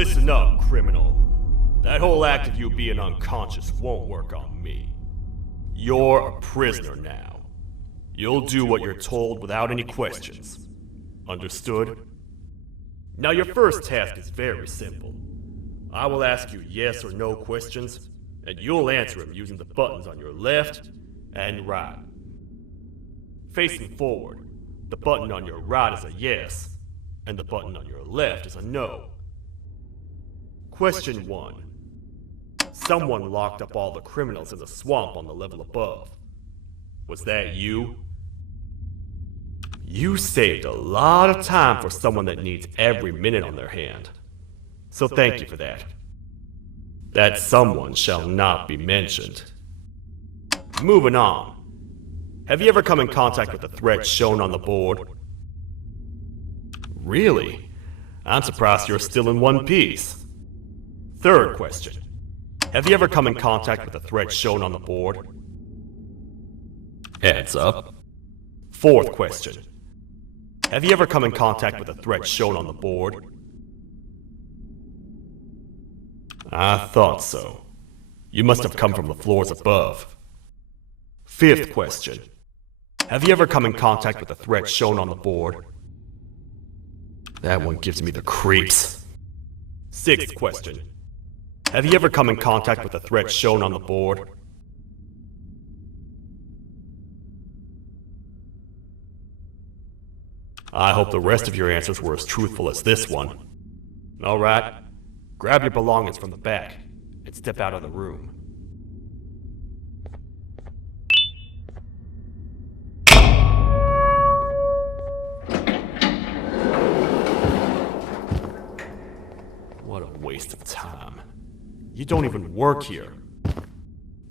Listen up, criminal. That whole act of you being unconscious won't work on me. You're a prisoner now. You'll do what you're told without any questions. Understood? Now your first task is very simple. I will ask you yes or no questions, and you'll answer them using the buttons on your left and right. Facing forward, the button on your right is a yes, and the button on your left is a no. Question 1. Someone locked up all the criminals in the swamp on the level above. Was that you? You saved a lot of time for someone that needs every minute on their hand. So thank you for that. That someone shall not be mentioned. Moving on. Have you ever come in contact with the threat shown on the board? Really? I'm surprised you're still in one piece. Third question. Have you ever come in contact with the threat shown on the board? Heads up. Fourth question. Have you ever come in contact with the threat shown on the board? I thought so. You must have come from the floors above. Fifth question. Have you ever come in contact with the threat shown on the board? That one gives me the creeps. Sixth question. Have you ever come in contact with the threat shown on the board? I hope the rest of your answers were as truthful as this one. Alright, grab your belongings from the back and step out of the room. What a waste of time. You don't even work here.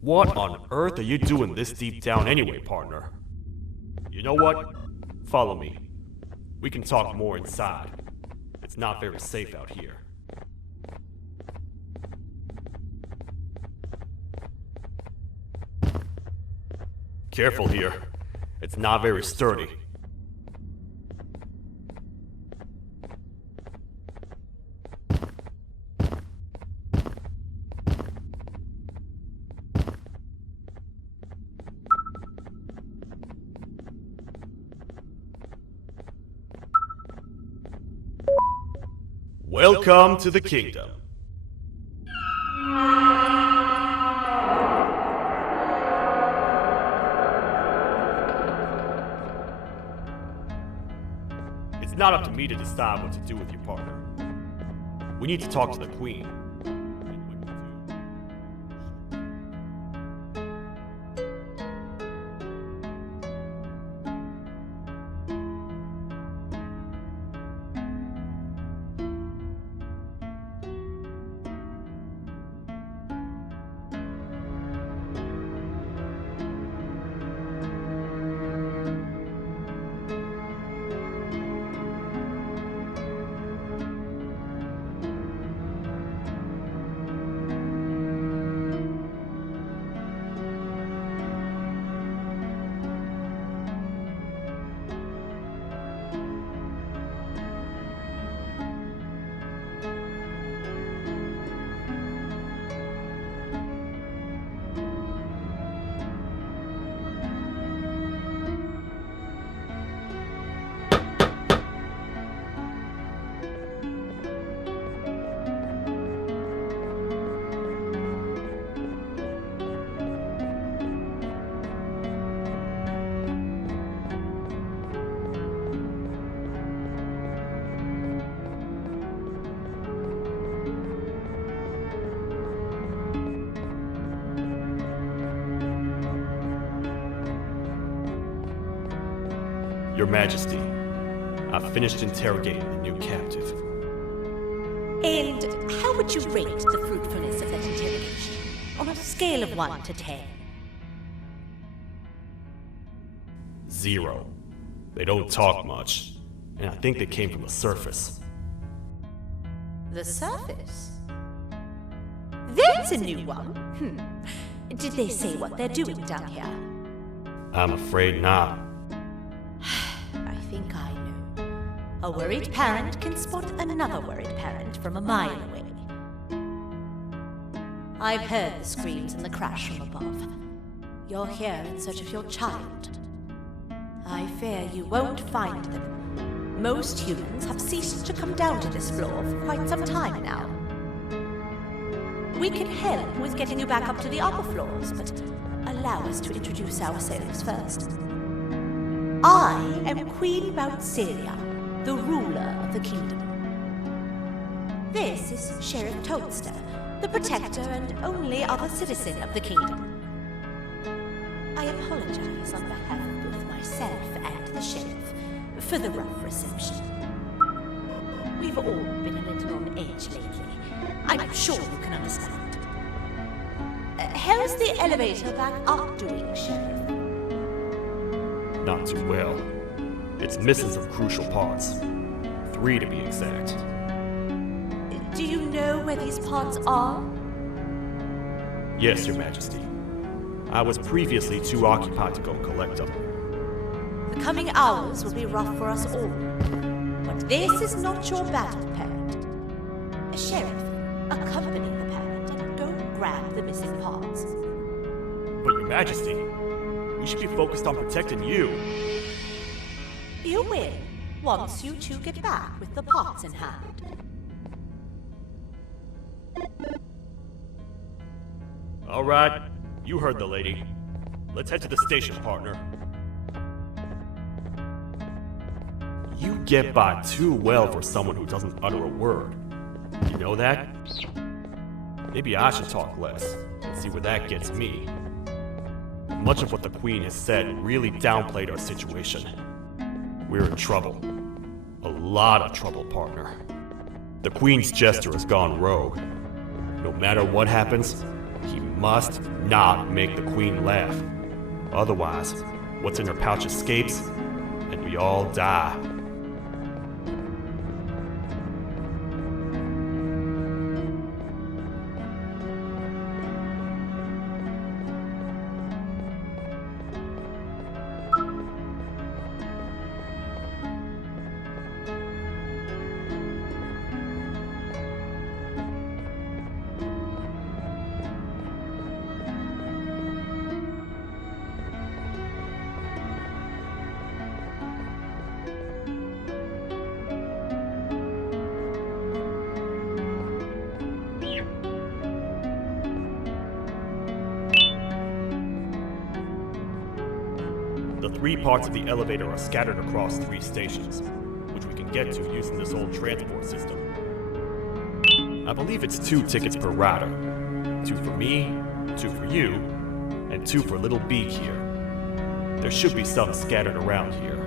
What on earth are you doing this deep down anyway, partner? You know what? Follow me. We can talk more inside. It's not very safe out here. Careful here. It's not very sturdy. Welcome to the kingdom. It's not up to me to decide what to do with your partner. We need to talk to the queen. Your Majesty, I've finished interrogating the new captive. And how would you rate the fruitfulness of that interrogation? On a scale of 1 to 10. 0. They don't talk much, and I think they came from the surface. The surface? That's a new one. Did they say what they're doing down here? I'm afraid not. I think I know. A worried parent can spot another worried parent from a mile away. I've heard the screams and the crash from above. You're here in search of your child. I fear you won't find them. Most humans have ceased to come down to this floor for quite some time now. We can help with getting you back up to the upper floors, but allow us to introduce ourselves first. I am Queen Bouncelia, the ruler of the kingdom. This is Sheriff Toadster, the protector and only other citizen of the kingdom. I apologize on behalf of both myself and the sheriff for the rough reception. We've all been a little on edge lately. I'm sure you can understand. How's the elevator back up doing, Sheriff? Not too well. It's missing some crucial parts. 3 to be exact. Do you know where these parts are? Yes, Your Majesty. I was previously too occupied to go collect them. The coming hours will be rough for us all. But this is not your battle, parent. Sheriff, accompany the parent and go grab the missing parts. But Your Majesty, we should be focused on protecting you. You will, once you two get back with the parts in hand. All right, you heard the lady. Let's head to the station, partner. You get by too well for someone who doesn't utter a word. You know that? Maybe I should talk less and see where that gets me. Much of what the Queen has said really downplayed our situation. We're in trouble. A lot of trouble, partner. The Queen's jester has gone rogue. No matter what happens, he must not make the Queen laugh. Otherwise, what's in her pouch escapes, and we all die. The 3 parts of the elevator are scattered across 3 stations, which we can get to using this old transport system. I believe it's 2 tickets per rider. 2 for me, 2 for you, and 2 for Little Beak here. There should be some scattered around here.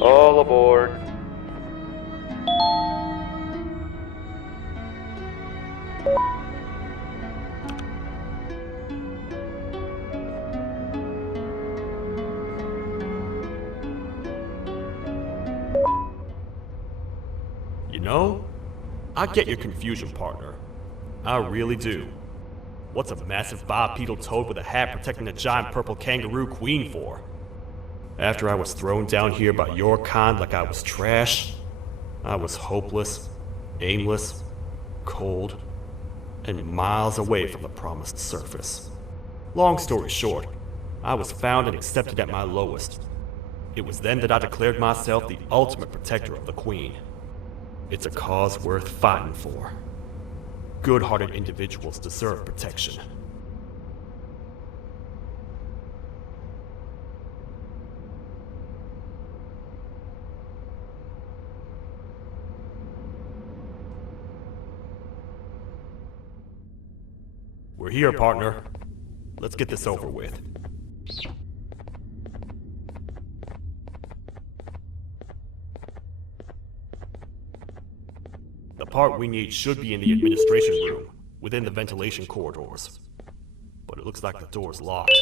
All aboard. You know, I get your confusion, partner. I really do. What's a massive bipedal toad with a hat protecting a giant purple kangaroo queen for? After I was thrown down here by your kind like I was trash, I was hopeless, aimless, cold, and miles away from the promised surface. Long story short, I was found and accepted at my lowest. It was then that I declared myself the ultimate protector of the Queen. It's a cause worth fighting for. Good-hearted individuals deserve protection. We're here, partner. Let's get this over with. The part we need should be in the administration room, within the ventilation corridors. But it looks like the door's locked.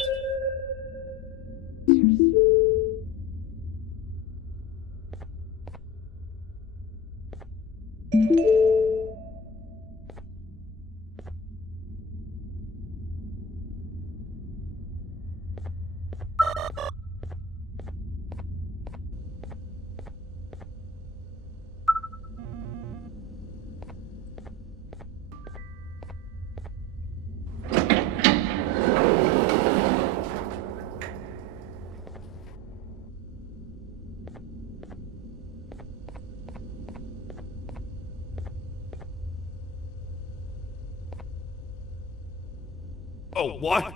Oh, what?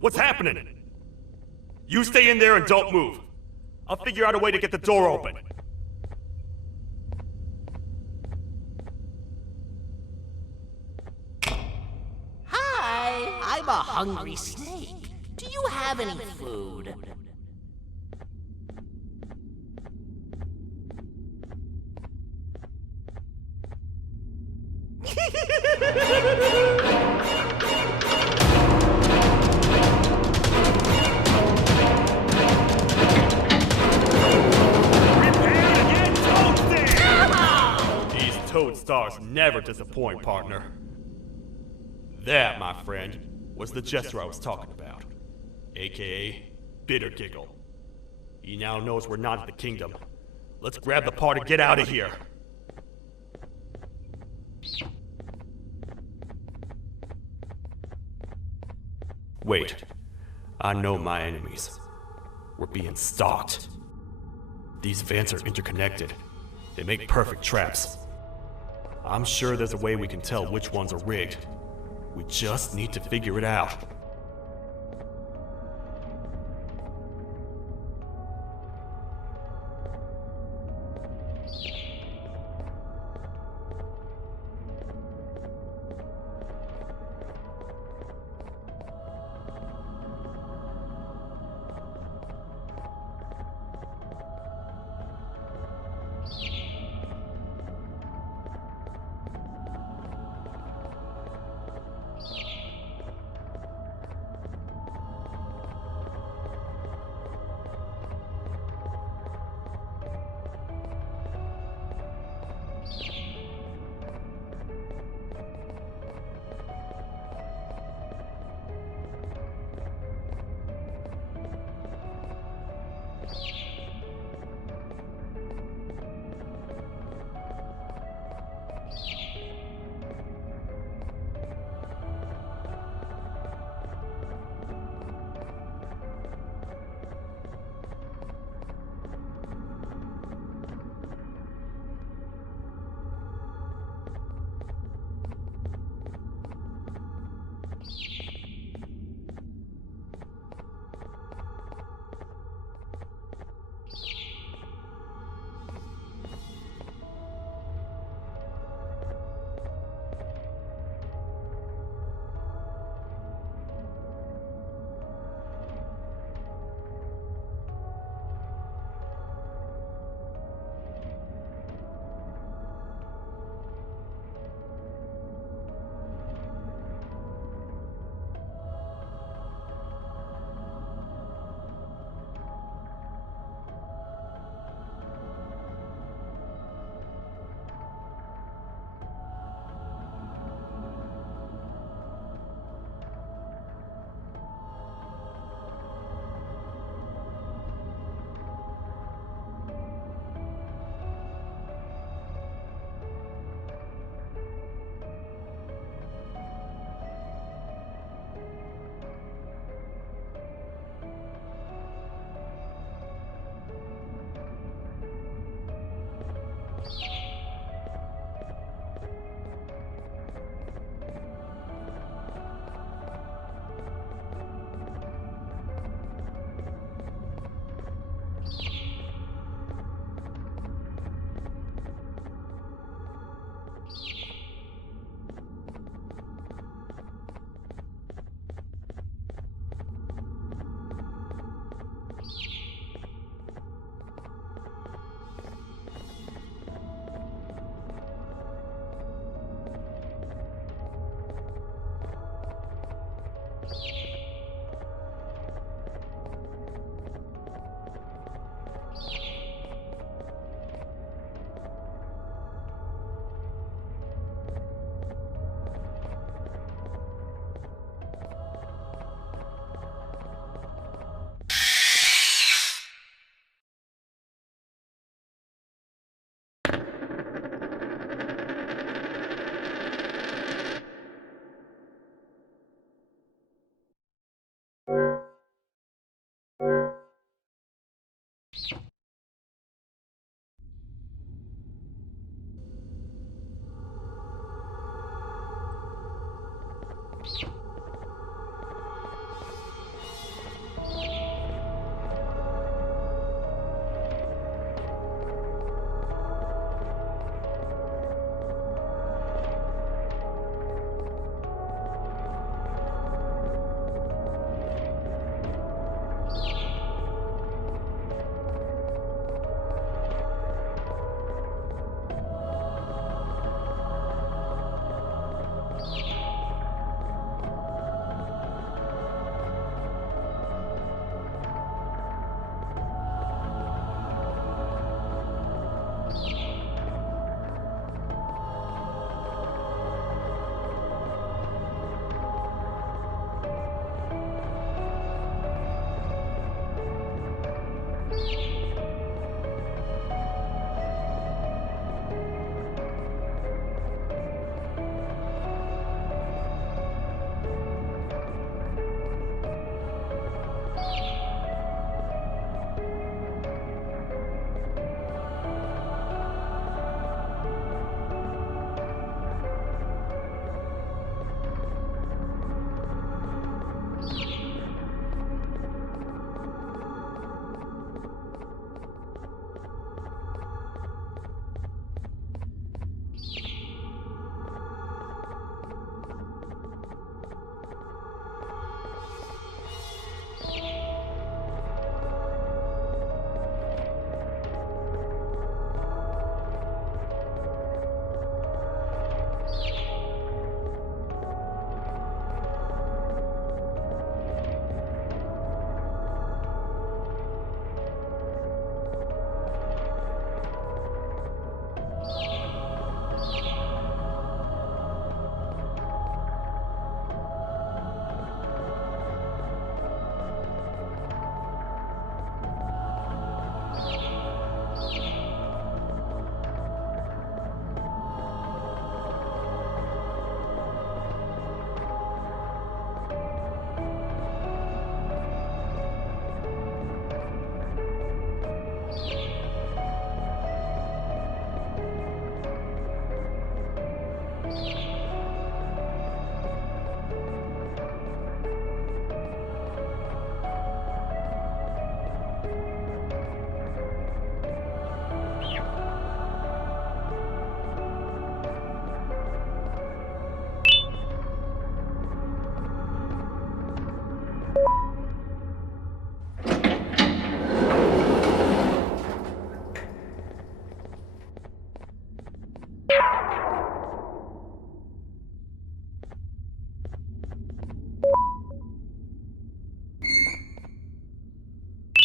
What's happening? You stay in there and don't move. I'll figure out a way to get the door open. Hi, I'm a hungry snake. Do you have any food? These toad stars never disappoint, partner. That, my friend, was the jester I was talking about, aka Bitter Giggle. He now knows we're not at the kingdom. Let's grab the part and get out of here. Wait, I know my enemies. We're being stalked. These vents are interconnected. They make perfect traps. I'm sure there's a way we can tell which ones are rigged. We just need to figure it out.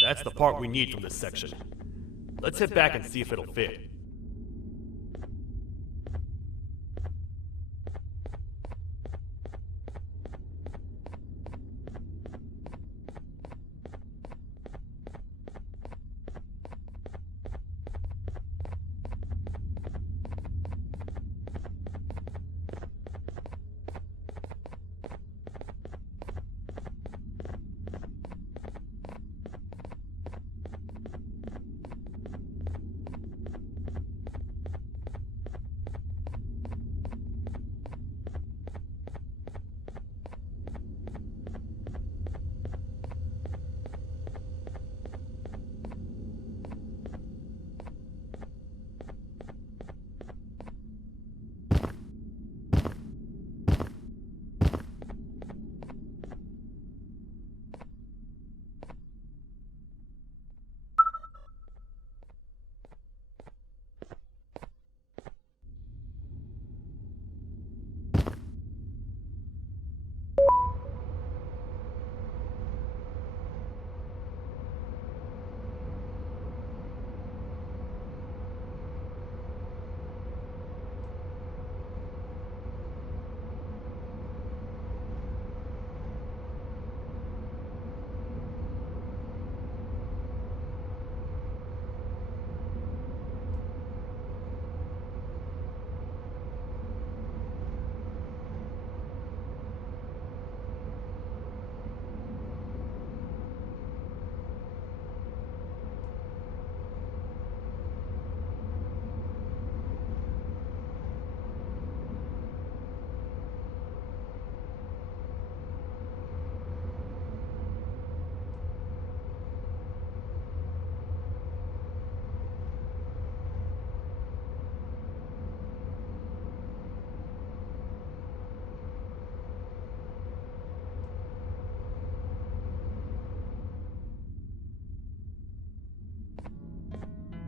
That's the part we need from this section. Let's head back and see if it'll fit.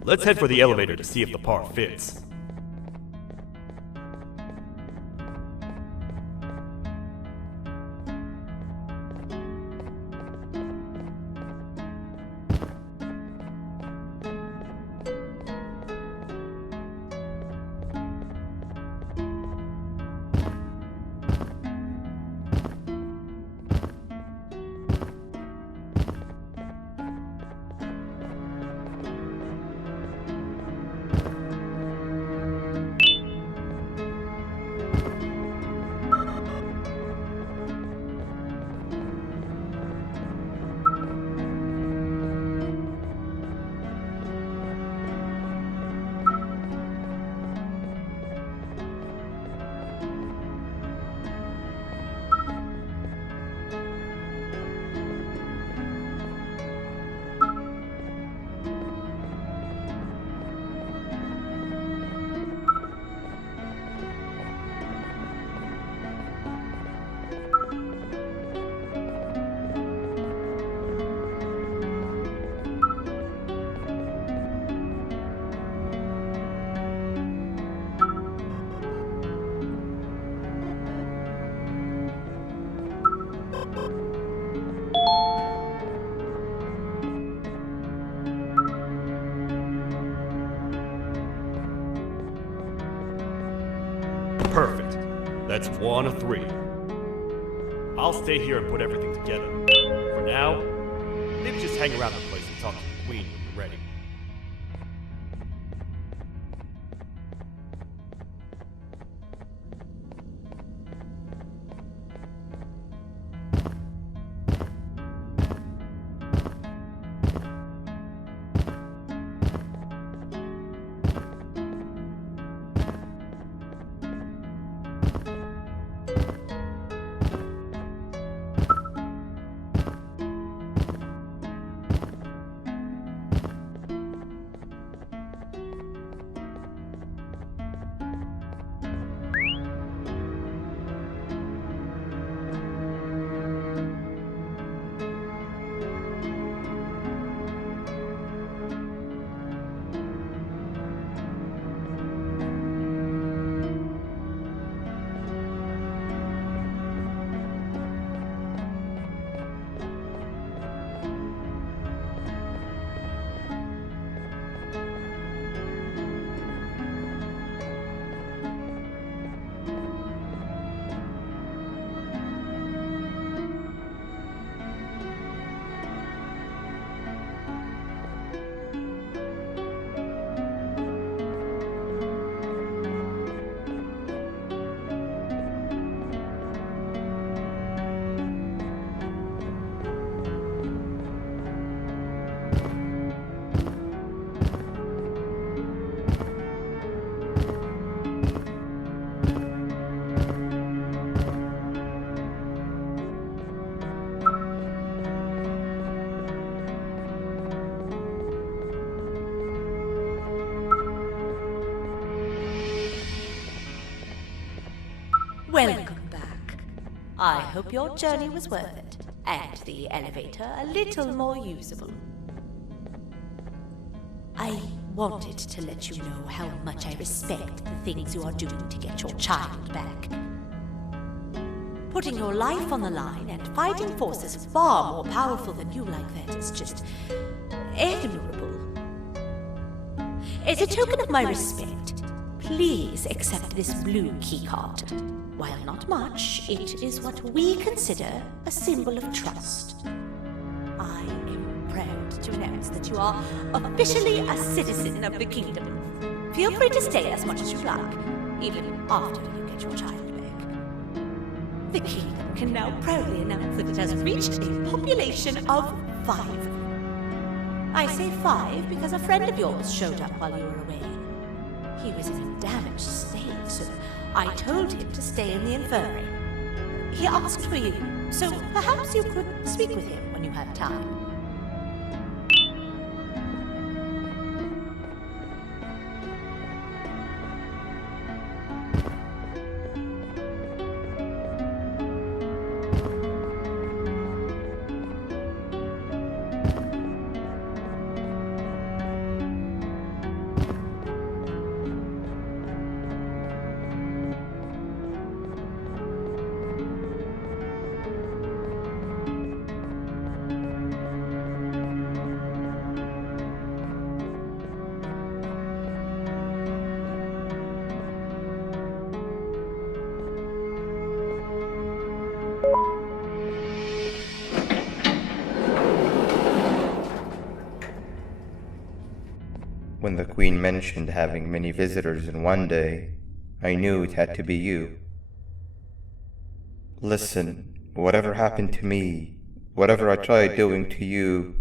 Let's head for the elevator to see if the part fits. Perfect. That's 1 of 3. I'll stay here and put everything together. For now, maybe just hang around the place and talk to the Queen when you're ready. I hope your journey was worth it, and the elevator a little more usable. I wanted to let you know how much I respect the things you are doing to get your child back. Putting your life on the line and fighting forces far more powerful than you like that is just admirable. As a token of my respect, please accept this blue keycard. While not much, it is what we consider a symbol of trust. I am proud to announce that you are officially a citizen of the kingdom. Feel free to stay as much as you like, even after you get your child back. The kingdom can now proudly announce that it has reached a population of 5. I say 5 because a friend of yours showed up while you were away. He was in a damaged state, so I told him to stay in the infirmary. He asked for you, so perhaps you could speak with him when you have time. When the Queen mentioned having many visitors in one day, I knew it had to be you. Listen, whatever happened to me, whatever I tried doing to you,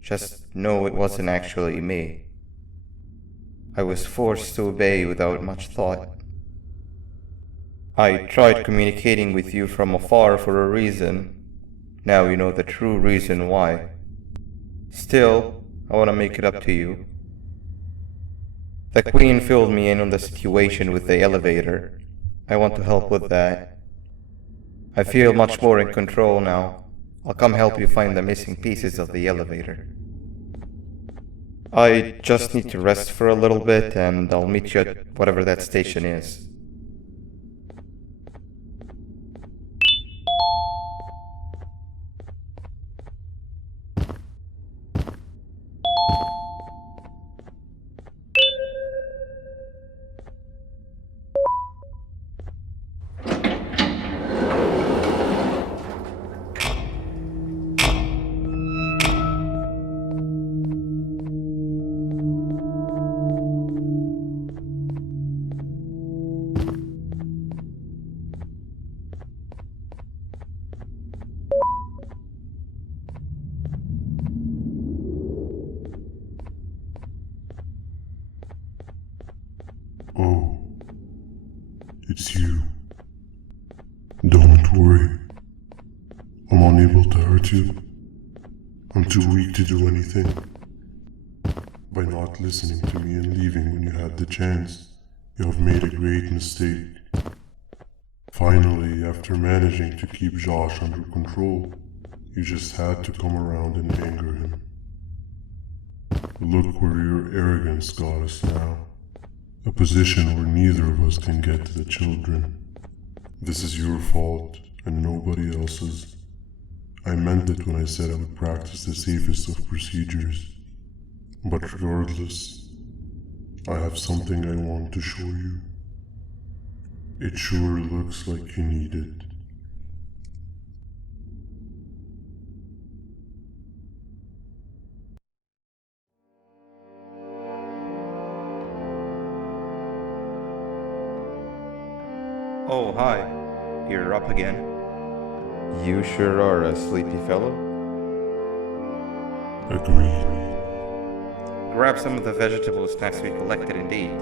just know it wasn't actually me. I was forced to obey without much thought. I tried communicating with you from afar for a reason. Now you know the true reason why. Still, I want to make it up to you. The Queen filled me in on the situation with the elevator. I want to help with that. I feel much more in control now. I'll come help you find the missing pieces of the elevator. I just need to rest for a little bit and I'll meet you at whatever that station is. Oh, it's you. Don't worry. I'm unable to hurt you. I'm too weak to do anything. By not listening to me and leaving when you had the chance, you have made a great mistake. Finally, after managing to keep Josh under control, you just had to come around and anger him. Look where your arrogance got us now. A position where neither of us can get to the children. This is your fault, and nobody else's. I meant it when I said I would practice the safest of procedures. But regardless, I have something I want to show you. It sure looks like you need it. Oh, hi. You're up again. You sure are a sleepy fellow. Agreed. Grab some of the vegetable snacks we collected indeed.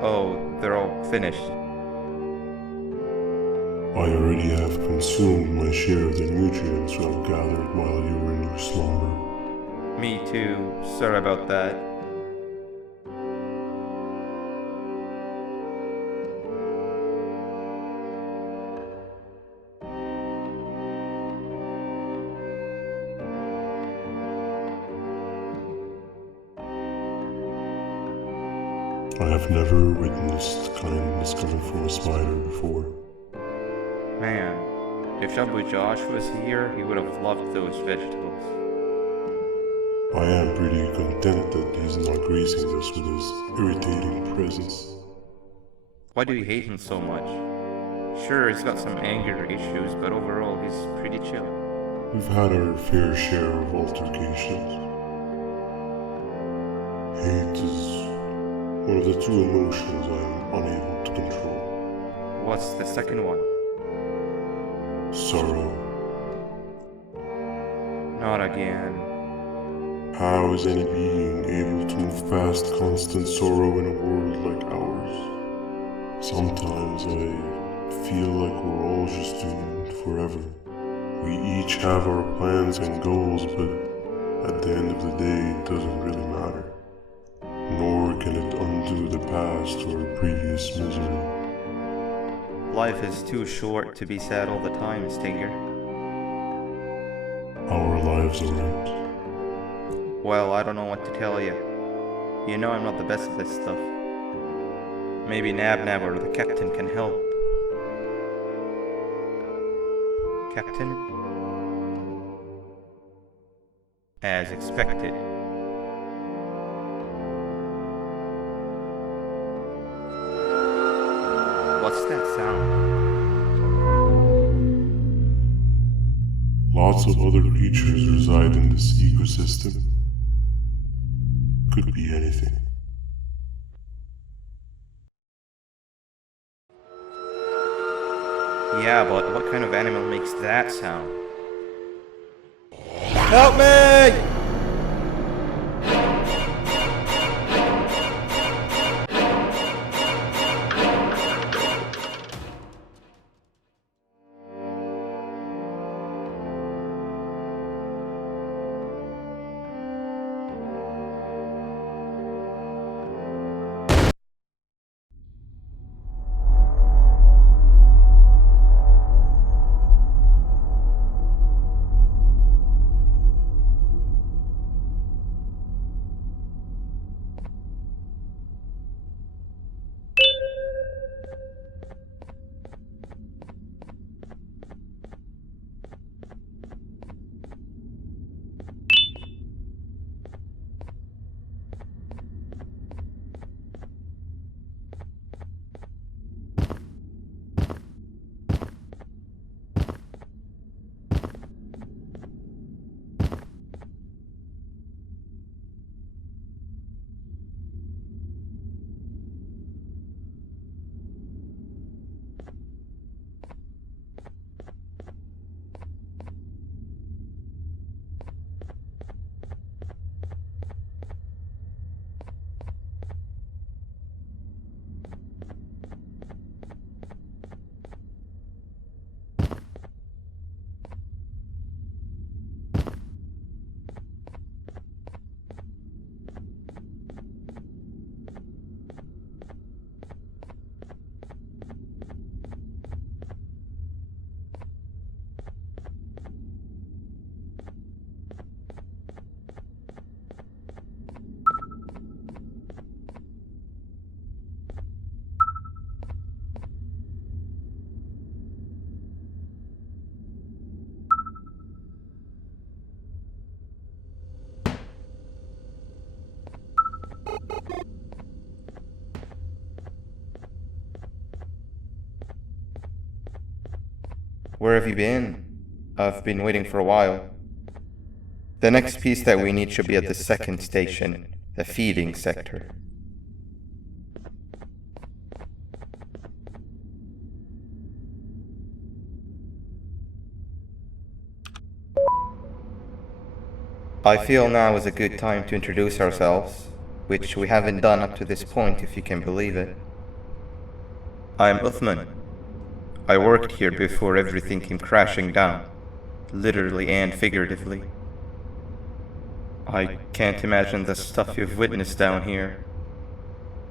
Oh, they're all finished. I already have consumed my share of the nutrients you have gathered while you were in your slumber. Me too. Sorry about that. I have never witnessed kindness coming from a spider before. Man, if Shabu Josh was here, he would have loved those vegetables. I am pretty content that he's not gracing us with his irritating presence. Why do you hate him so much? Sure, he's got some anger issues, but overall he's pretty chill. We've had our fair share of altercations. Hate is one of the two emotions I am unable to control. What's the second one? Sorrow. Not again. How is any being able to move past constant sorrow in a world like ours? Sometimes I feel like we're all just doomed forever. We each have our plans and goals, but at the end of the day, it doesn't really matter. Nor can it undo the past or previous misery. Life is too short to be sad all the time, Stinger. Our lives aren't. Well, I don't know what to tell you. You know I'm not the best at this stuff. Maybe Nab or the captain can help. Captain? As expected. What's that sound? Lots of other creatures reside in this ecosystem. Could be anything. Yeah, but what kind of animal makes that sound? Help me! Where have you been? I've been waiting for a while. The next piece that we need should be at the second station, the feeding sector. I feel now is a good time to introduce ourselves, which we haven't done up to this point, if you can believe it. I'm Uthman. I worked here before everything came crashing down, literally and figuratively. I can't imagine the stuff you've witnessed down here.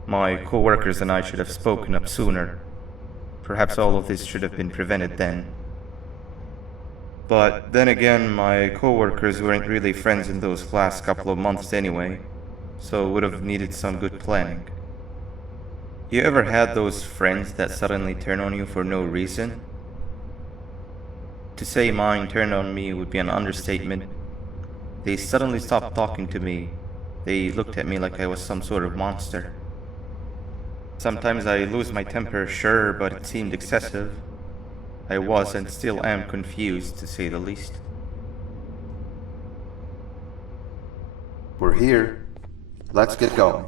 My co-workers and I should have spoken up sooner. Perhaps all of this should have been prevented then. But then again, my co-workers weren't really friends in those last couple of months anyway, so would have needed some good planning. You ever had those friends that suddenly turn on you for no reason? To say mine turned on me would be an understatement. They suddenly stopped talking to me. They looked at me like I was some sort of monster. Sometimes I lose my temper, sure, but it seemed excessive. I was and still am confused, to say the least. We're here. Let's get going.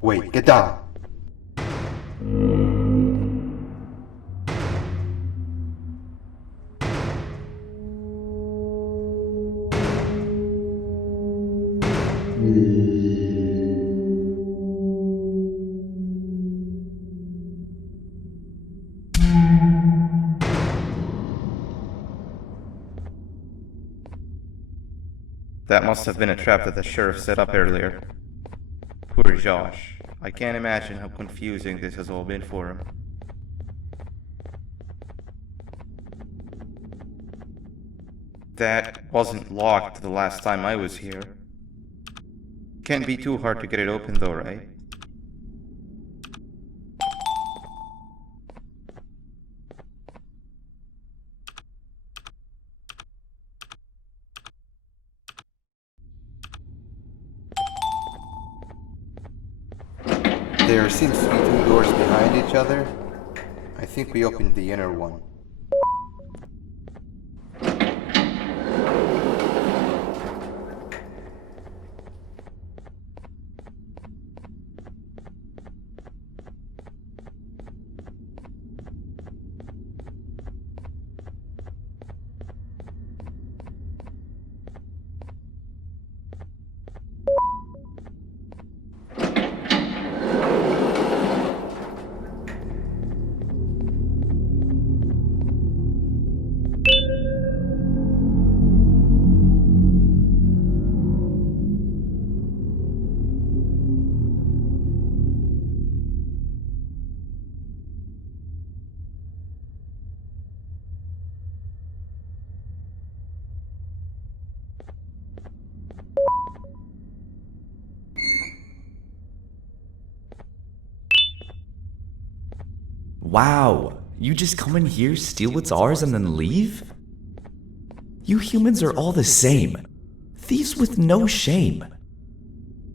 Wait, get down. That must have been a trap that the sheriff set up earlier. Poor Josh. I can't imagine how confusing this has all been for him. That wasn't locked the last time I was here. Can't be too hard to get it open though, right? There seems to be two doors behind each other. I think we opened the inner one. Wow, you just come in here, steal what's ours, and then leave? You humans are all the same. Thieves with no shame.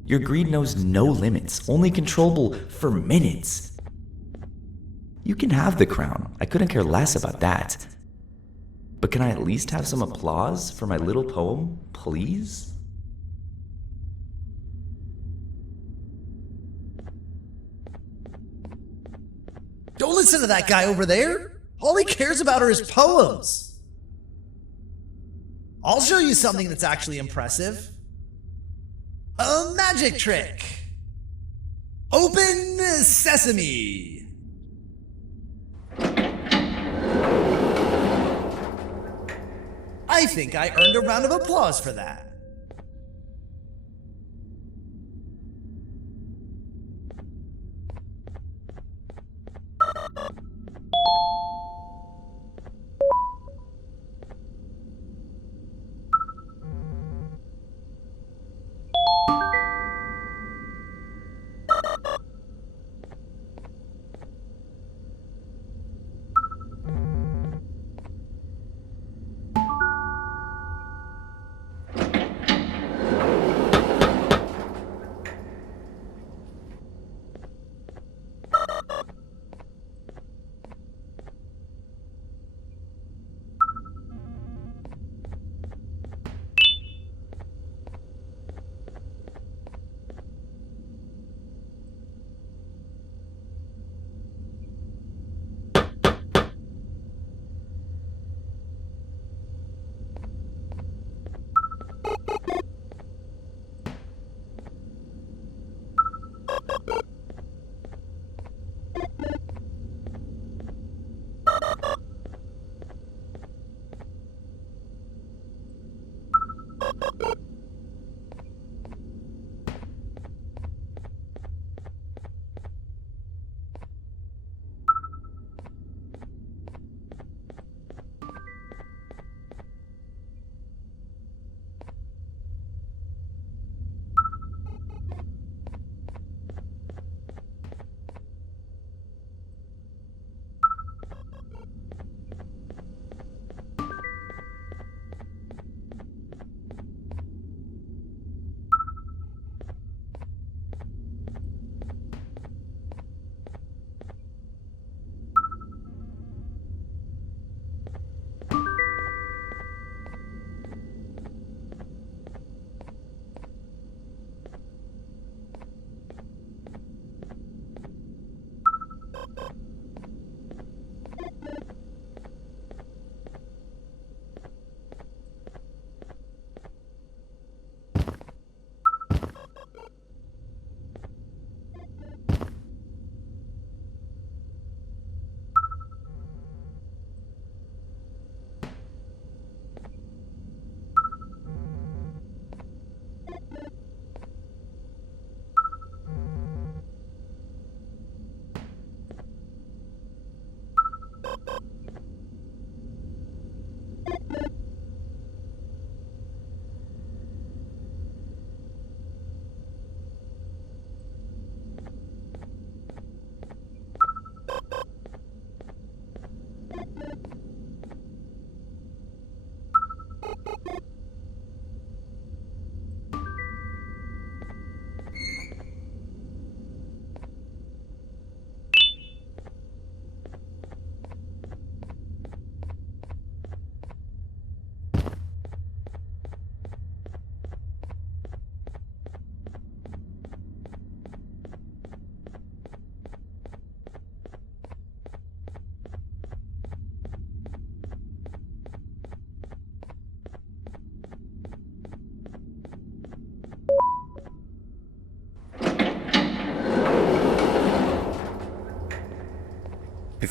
Your greed knows no limits, only controllable for minutes. You can have the crown, I couldn't care less about that. But can I at least have some applause for my little poem, please? Don't listen to that guy over there. All he cares about are his poems. I'll show you something that's actually impressive. A magic trick. Open sesame. I think I earned a round of applause for that.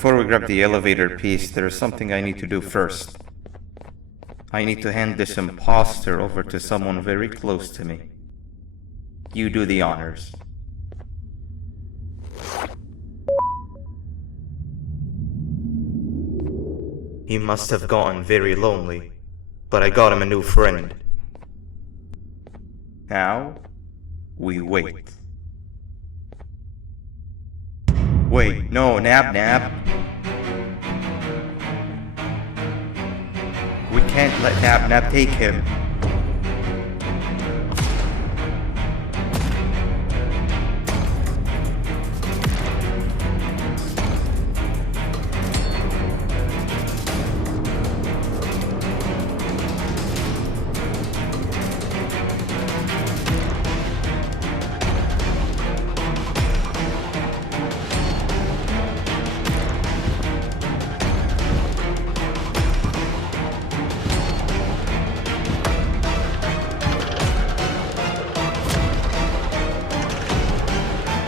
Before we grab the elevator piece, there's something I need to do first. I need to hand this imposter over to someone very close to me. You do the honors. He must have gotten very lonely, but I got him a new friend. Now, we wait. Wait, no, Nab. We can't let Nab take him.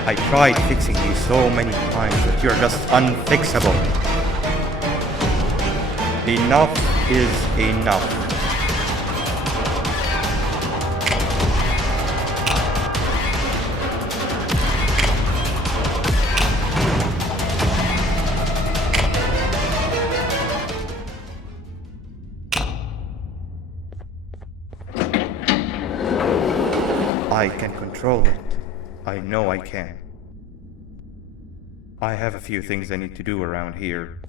I tried fixing you so many times, but you're just unfixable. Enough is enough. I can control it. I know I can. I have a few things I need to do around here.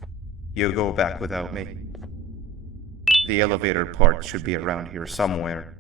You go back without me. The elevator part should be around here somewhere.